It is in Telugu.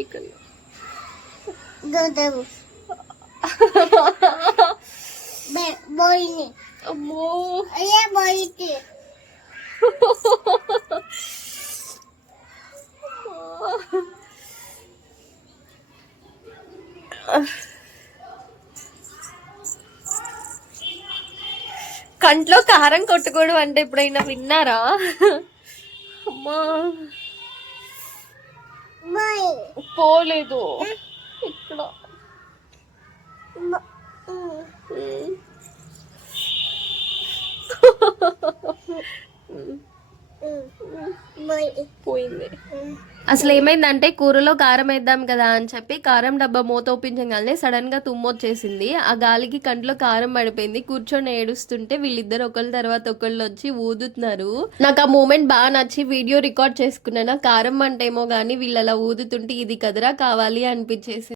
ఇక్కడ అమ్మో కంట్లో కారం కొట్టుకోవడం అంటే ఎప్పుడైనా విన్నారా? అమ్మా పోలేదు ఇక్కడ పోయింది. అసలు ఏమైందంటే కూరలో కారం వేద్దాం కదా అని చెప్పి కారం డబ్బా మూత ఓపించగానే సడన్ గా తుమ్మొచ్చేసింది. ఆ గాలికి కంట్లో కారం పడిపోయింది. కూర్చొని ఏడుస్తుంటే వీళ్ళిద్దరు ఒకళ్ళ తర్వాత ఒకళ్ళు వచ్చి ఊదుతున్నారు. నాకు ఆ మూమెంట్ బాగా నచ్చి వీడియో రికార్డ్ చేసుకున్నాను. కారం అంటే ఏమో గానీ వీళ్ళు అలా ఊదుతుంటే ఇది కదరా కావాలి అనిపించేసి